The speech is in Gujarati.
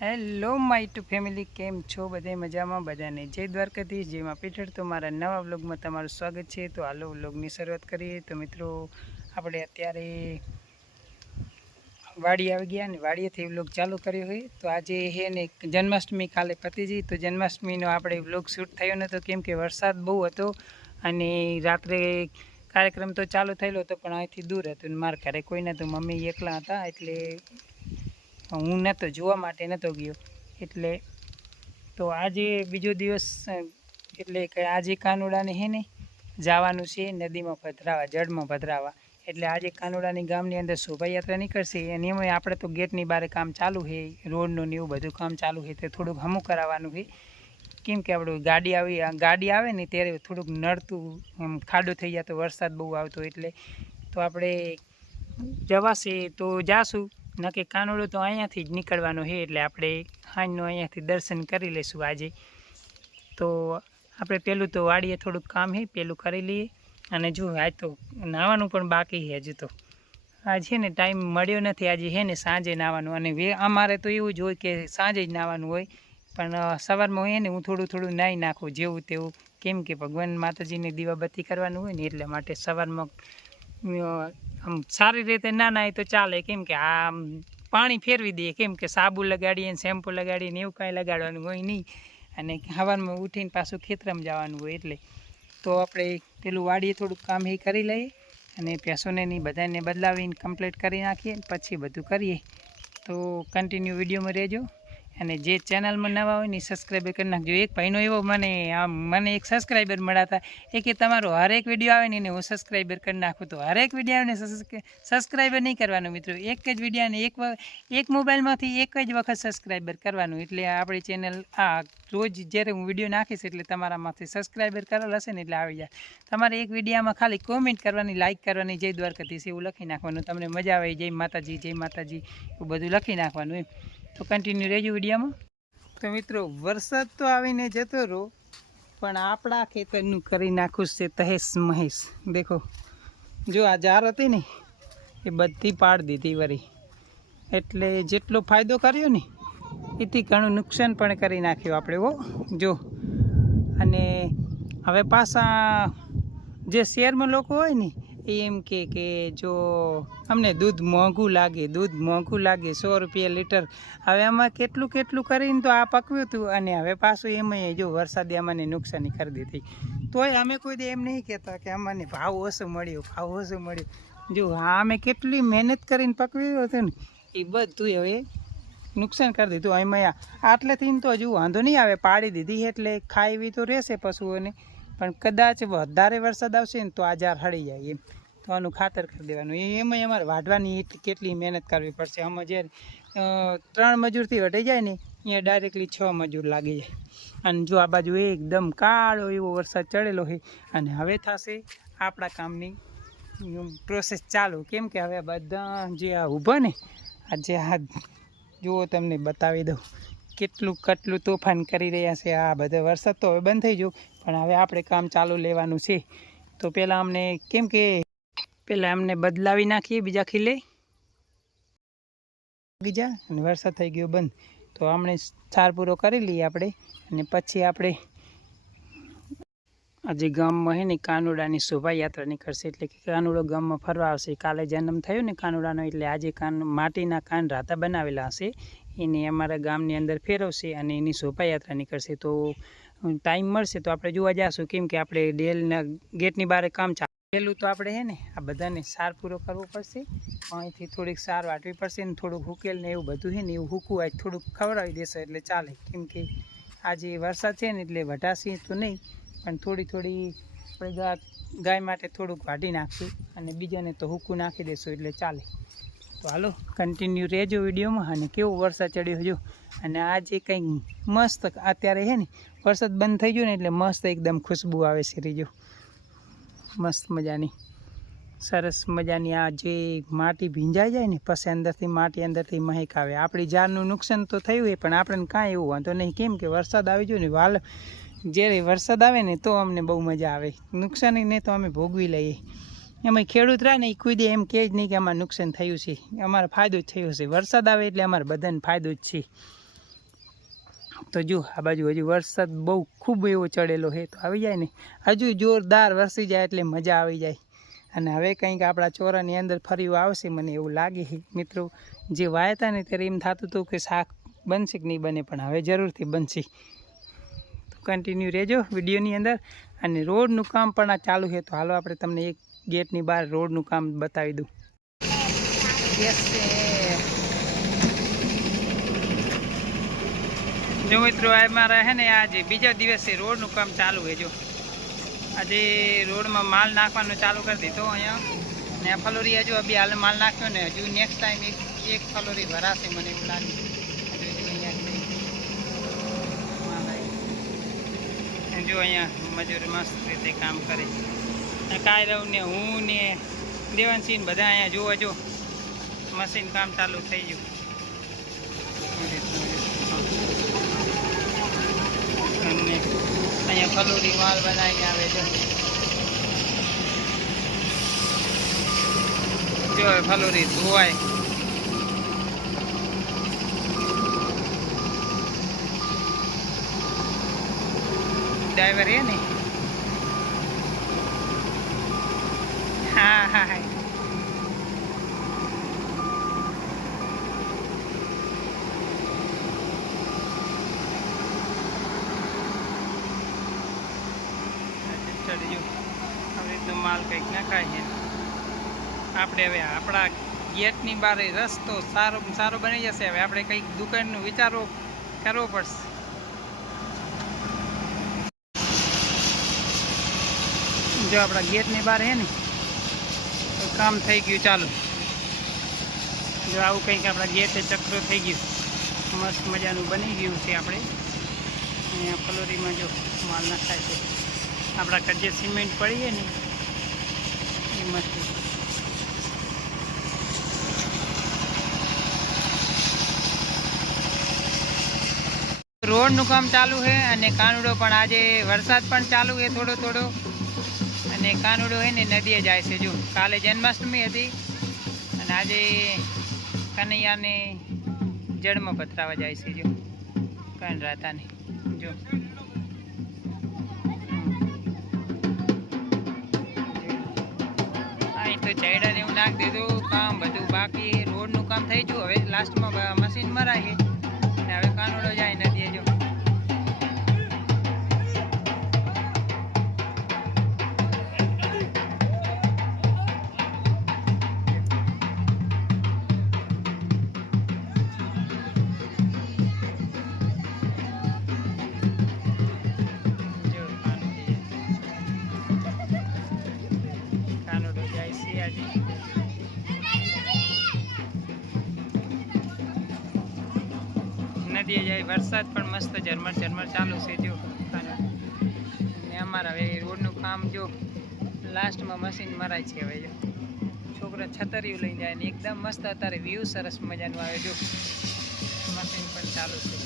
હેલો, માય ટુ ફેમિલી, કેમ છો બધે? મજામાં બધાને? જય દ્વારકાધીશ જેમાં પીઠળ. તો મારા નવા વ્લોગમાં તમારું સ્વાગત છે. તો હાલો વ્લોગની શરૂઆત કરીએ. તો મિત્રો, આપણે અત્યારે વાડી આવી ગયા ને વાડીએથી વ્લોગ ચાલુ કર્યો હોય તો આજે હે ને જન્માષ્ટમી કાલે પતિજી તો જન્માષ્ટમીનો આપણે વ્લોગ શૂટ થયો નહોતો કેમ કે વરસાદ બહુ હતો અને રાત્રે કાર્યક્રમ તો ચાલુ થયેલો હતો, પણ અહીંથી દૂર હતું મારા ઘરે કોઈ નહોતું. મમ્મી એકલા હતા એટલે હું નહોતો જોવા માટે નહોતો ગયો. એટલે તો આજે બીજો દિવસ એટલે કે આજે કાનુડાને હે ને જવાનું છે નદીમાં પધરાવા, જળમાં પધરાવા. એટલે આજે કાનુડાની ગામની અંદર શોભાયાત્રા નીકળશે. અને એમાં આપણે તો ગેટની બારે કામ ચાલુ છે, રોડનું ને એવું બધું કામ ચાલુ છે, તે થોડુંક હમું કરાવવાનું છે. કેમ કે આપણું ગાડી આવી ગાડી આવે ને ત્યારે થોડુંક નડતું, આમ ખાડો થઈ જતો વરસાદ બહુ આવતો. એટલે તો આપણે જવાશે તો જાશું. નકે કાનોડો તો અહીંયાથી જ નીકળવાનો છે, એટલે આપણે હાંજનું અહીંયાથી દર્શન કરી લઈશું આજે. તો આપણે પહેલું તો વાડીએ થોડુંક કામ છે પહેલું કરી લઈએ. અને જો આજ તો નાહવાનું પણ બાકી છે હજુ તો. આજ છે ને ટાઈમ મળ્યો નથી, આજે છે ને સાંજે નાહવાનું અને અમારે તો એવું જ હોય કે સાંજે જ નાહવાનું હોય. પણ સવારમાં હોય ને હું થોડું થોડું નાહી નાખું, જેવું તેવું. કેમ કે ભગવાન માતાજીને દીવાબત્તી કરવાનું હોય ને, એટલા માટે સવારમાં આમ સારી રીતે ના નાય તો ચાલે. કેમ કે આ પાણી ફેરવી દઈએ કેમ કે સાબુ લગાડીએ શેમ્પુ લગાડીએ એવું કાંઈ લગાડવાનું હોય નહીં. અને સવારમાં ઉઠીને પાછું ખેતરમાં જવાનું હોય એટલે. તો આપણે પેલું વાડીએ થોડુંક કામ એ કરી લઈએ અને ભેંસોને બધાને બદલાવીને કમ્પ્લીટ કરી નાખીએ પછી બધું કરીએ. તો કન્ટિન્યુ વિડીયોમાં રહેજો. અને જે ચેનલમાં નવા હોય ને સબસ્ક્રાઈબર કરી નાખજો. એક ભાઈનો એવો મને આમ મને એક સબસ્ક્રાઈબર મળ્યા હતા. એ કે તમારો હરેક વીડિયો આવે ને એને હું સબસ્ક્રાઈબર કરી નાખું. તો હરેક વીડિયો આવે સબસ્ક્રાઈબર નહીં કરવાનું મિત્રો. એક જ વિડીયોને એક એક મોબાઈલમાંથી એક જ વખત સબસ્ક્રાઈબર કરવાનું. એટલે આપણી ચેનલ આ રોજ જ્યારે હું વીડિયો નાખીશ એટલે તમારામાંથી સબસ્ક્રાઈબર કરેલ હશે ને એટલે આવી જાય. તમારે એક વિડીયામાં ખાલી કોમેન્ટ કરવાની લાઇક કરવાની, જય દ્વારકાધીશ એવું લખી નાખવાનું. તમને મજા આવે, જય માતાજી જય માતાજી, એવું બધું લખી નાખવાનું એમ. તો કન્ટિન્યુ રહેજો વિડીયામાં. તો મિત્રો, વરસાદ તો આવીને જતો રહો પણ આપણા ખેતરનું કરી નાખું છે તહેશ મહેશ દેખો, જો આ જાર હતી ને, એ બધી પાડ દીધી વળી એટલે જેટલો ફાયદો કર્યો ને, એથી ઘણું નુકસાન પણ કરી નાખ્યું આપણે, હો. જો, અને હવે પાછા જે શહેરમાં લોકો હોય ને એમ કે કે જો અમને દૂધ મોંઘું લાગે, દૂધ મોંઘું લાગે, સો રૂપિયા લીટર. હવે આમાં કેટલું કેટલું કરીને તો આ પકવ્યું હતું અને હવે પાછું એમાં જો વરસાદે અમને નુકસાની કરી દીધી. તોય અમે કોઈ દી એમ નહીં કહેતા કે અમને ભાવ ઓછો મળ્યો, ભાવ ઓછો મળ્યો. જો હા અમે કેટલી મહેનત કરીને પકવ્યું હતું ને, એ બધું હવે નુકસાન કરી દીધું. એમાં આટલેથી તો હજુ વાંધો નહીં આવે. પાડી દીધી એટલે ખાવી તો રહેશે પશુઓને. પણ કદાચ વધારે વરસાદ આવશે ને તો આ જાર હળી જાય એમ. તો આનું ખાતર કરી દેવાનું. એ એમાં અમારે વાઢવાની કેટલી મહેનત કરવી પડશે. આમાં જે ત્રણ મજૂરથી વટી જાય ને, અહીંયા ડાયરેક્ટલી છ મજૂર લાગી જાય. અને જો આ બાજુ એકદમ કાળો એવો વરસાદ ચડેલો હોય અને હવે થશે આપણા કામની પ્રોસેસ ચાલુ. કેમ કે હવે બધા જે આ ઊભા ને, આ જે આ જુઓ તમને બતાવી દઉં, કેટલું કેટલું તોફાન કરી રહ્યા છે. આ બધા વરસાદ તો હવે બંધ થઈ ગયો, પણ હવે આપણે કામ ચાલુ લેવાનું છે. તો પહેલાં અમને કેમ કે પહેલાં એમને બદલાવી નાખીએ, બીજા ખીલે. બીજા અને વરસાદ થઈ ગયો બંધ. તો આપણે સાર પૂરો કરી લઈએ આપણે અને પછી આપણે આજે ગામમાં હે ને કાનુડાની શોભાયાત્રા નીકળશે. એટલે કે કાનુડો ગામમાં ફરવા આવશે. કાલે જન્મ થયો ને કાનુડાનો, એટલે આજે કાન, માટીના કાન રાતા બનાવેલા હશે. એને અમારા ગામની અંદર ફેરવશે અને એની શોભાયાત્રા નીકળશે. તો ટાઈમ મળશે તો આપણે જોવા જઈશું કેમ કે આપણે ડેલના ગેટની બહાર કામ ચાલે. પહેલું તો આપણે હે ને આ બધાને સાર પૂરો કરવો પડશે. અહીંથી થોડીક સાર વાટવી પડશે ને થોડુંક હુકેલ ને એવું બધું છે ને એવું હૂકવું આજ થોડુંક ખવડાવી દેશે એટલે ચાલે. કેમ કે આજે વરસાદ છે ને એટલે વઢાશે તો નહીં, પણ થોડી થોડી આપણે ગાય માટે થોડુંક વાટી નાખશું અને બીજાને તો હુકું નાખી દેશું એટલે ચાલે. તો હાલો કન્ટિન્યુ રહેજો વિડીયોમાં અને કેવો વરસાદ ચડ્યો જો અને આજે કંઈક મસ્ત અત્યારે છે ને વરસાદ બંધ થઈ ગયો ને એટલે મસ્ત એકદમ ખુશ્બુ આવે છે, રીજો. મસ્ત મજાની. સરસ મજાની આ જે માટી ભીંજાઈ જાય ને, પછી અંદરથી માટી અંદરથી મહેક આવે. આપણી જાનનું નુકસાન તો થયું હોય પણ આપણને કાંઈ એવું વાંધો નહીં. કેમ કે વરસાદ આવી ગયો ને, વાલ જ્યારે વરસાદ આવે ને, તો અમને બહુ મજા આવે. નુકસાનીને તો અમે ભોગવી લઈએ. એમાં ખેડૂત રહે ને એ કુદે એમ કહે જ નહીં કે આમાં નુકસાન થયું છે. અમારે ફાયદો જ થયો છે. વરસાદ આવે એટલે અમારે બધાને ફાયદો જ છે. તો જો આ બાજુ હજુ વરસાદ બહુ ખૂબ એવો ચડેલો છે તો આવી જાય ને હજુ જોરદાર વરસી જાય એટલે મજા આવી જાય અને હવે કંઈક આપણા ચોરાની અંદર ફરી આવશે મને એવું લાગે છે મિત્રો જે વાયતા ને ત્યારે એમ થતું હતું કે શાક બનશે કે નહીં બને પણ હવે જરૂરથી બનશે તો કન્ટિન્યુ રહેજો વિડીયોની અંદર અને રોડનું કામ પણ આ ચાલુ છે તો હાલો આપણે તમને એક ગેટની બહાર રોડનું કામ બતાવી દઉં યસ જો મિત્રો એમાં મારા હે ને આજે બીજા દિવસે રોડનું કામ ચાલુ છે, જો. આજે રોડમાં માલ નાખવાનું ચાલુ કરી દીધો અહીંયા. ને ફલોરી હજુ અભી હાલ માલ નાખ્યો ને હજુ નેક્સ્ટ ટાઈમ એક એક ફલોરી ભરાશે મને એવું લાગે. જો અહીંયા મજૂર મસ્ત રીતે કામ કરે છે. કાયરવ ને હું ને દેવાનસિંહ બધા અહીંયા જોવા જો. મશીન કામ ચાલુ થઈ ગયું. અને અહીંયા ફલુરી માલ બનાવીને આવે છે જો હવે ફલુરી ધોવાય ડ્રાઈવર એ ને હા હા હા ચડજો આવી રીતનો નખાય છે. આપણે હવે આપણા ગેટની બારે રસ્તો સારો સારો બની જશે. હવે આપણે કંઈક દુકાનનું વિચારો કરવો પડશે. જો આપણા ગેટની બહાર છે ને, તો કામ થઈ ગયું ચાલુ. જો આવું કંઈક આપણા ગેટે ચક્રો થઈ ગયું. મસ્ત મજાનું બની ગયું છે આપણે. અહીંયા ફલોરીમાં જો માલ નખાય છે. આપણા કજે સિમેન્ટ પડીએ ને મસ્ત રોડનું કામ ચાલુ છે અને કાનુડો પણ આજે વરસાદ પણ ચાલુ છે થોડો થોડો. અને કાનુડો છે ને નદીએ જાય છે જો. કાલે જન્માષ્ટમી હતી. અને આજે કનૈયાને જળમાં પથરાવા જાય છે જો. કણ રાતાને જો. અહીં તો ને એવું નાખી દીધું, કામ બધું બાકી, રોડનું કામ થઈ ગયું. હવે લાસ્ટમાં મશીન મરાય નદીએ જાય, વરસાદ પણ મસ્ત ઝરમર ઝરમર ચાલુ છે, જો. અને અમારા હવે રોડનું કામ જો, લાસ્ટમાં મશીન મરાય છે હવે, જો. છોકરા છતરીયું લઈને જાય ને એકદમ મસ્ત અત્યારે વ્યૂ સરસ મજાનું આવે, જો. મશીન પણ ચાલુ છે.